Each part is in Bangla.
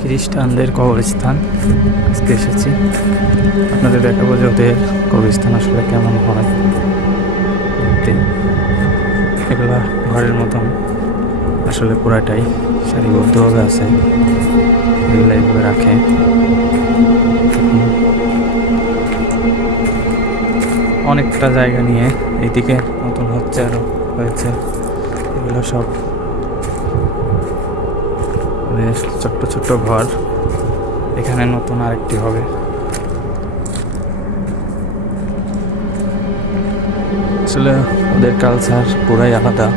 খ্রিস্টানদের কবরস্থান আজকে এসেছি আপনাদের দেখাবো যে ওদের কবরস্থান আসলে কেমন হয়। এগুলা ঘরের মতন আসলে পুরাটাই সারিবদ্ধভাবে আছে, এগুলো এইভাবে রাখে। অনেকটা জায়গা নিয়ে এইদিকে নতুন হচ্ছে, আরো হয়েছে। এগুলো সব ছোট্ট ছোট্ট ঘর, এখানে নতুন আরেকটি হবে। আসলে ওদের কালচার পুরাই আলাদা,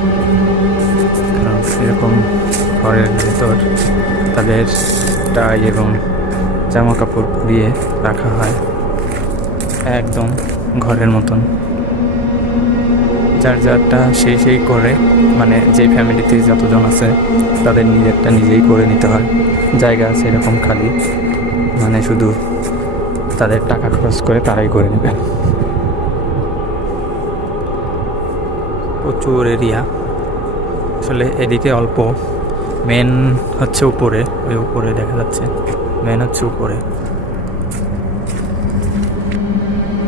কারণ এরকম ঘরের ভেতর তাদের টাই এবং জামা কাপড় পরিয়ে রাখা হয় একদম ঘরের মতন। যার যারটা সেই করে, মানে যে ফ্যামিলিতে যতজন আছে তাদের নিজেরটা নিজেই করে নিতে হয়। জায়গা আছে এরকম খালি, মানে শুধু তাদের টাকা খরচ করে তারাই করে নেবে। প্রচুর এরিয়া, আসলে এদিকে অল্প। মেন হচ্ছে উপরে, ওই উপরে দেখা যাচ্ছে মেন হচ্ছে উপরে।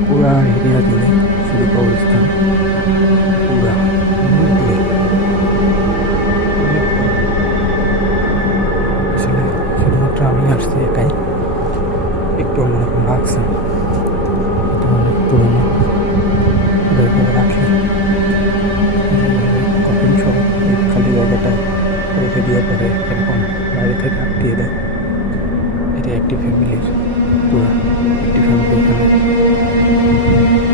পুরা এরিয়া জুড়ে শুধু কবরস্থান, পুরা আসলে শুধুমাত্র আমি আসছি একাই, একটু অন্যরকম লাগছে। এটা অনেক পুরোনো, রাখে কঠিন সব এই খালি জায়গাটায় রেখে দিয়ে পরে এরকম বাইরে থেকে আটকিয়ে দেয়। এটা একটি ফ্যামিলির, পুরো একটি ফ্যামিলি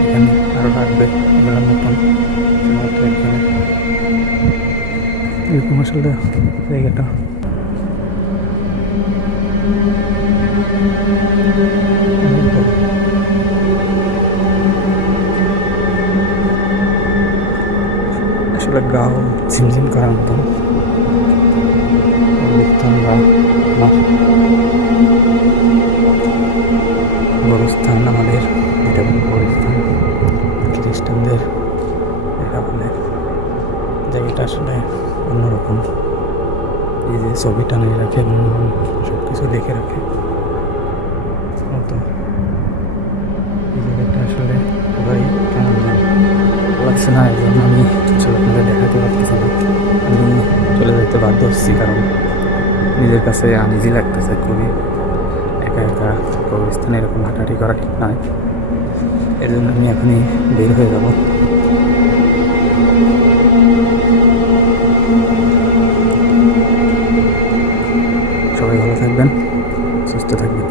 এখানে আরও রাখবে এগুলোর মতন শুধুমাত্র এখানে এরকম আসলে জায়গাটা। আসলে গাও ঝিমঝিম করার মতন গোরস্থান আমাদের, এটা গোরস্থান খ্রিস্টানদের এটা বলে। জায়গাটা আসলে অন্যরকম, এই যে ছবি টানিয়ে রাখে, সব কিছু দেখে রাখে মতো। এই জায়গাটা আসলে সবাই কেমন লাগছে না, এই জন্য আমি আসলে আপনাদের দেখাতে পারতেছি না। আমি চলে যেতে বাধ্য হচ্ছি, কারণ নিজের কাছে আনইজি লাগতেছে খুবই। একা একা কবরস্থানে এরকম হাঁটাহাঁটি করা ঠিক নয়, এর জন্য আমি এখনই বের হয়ে যাব। সবাই ভালো থাকবেন, সুস্থ থাকবেন।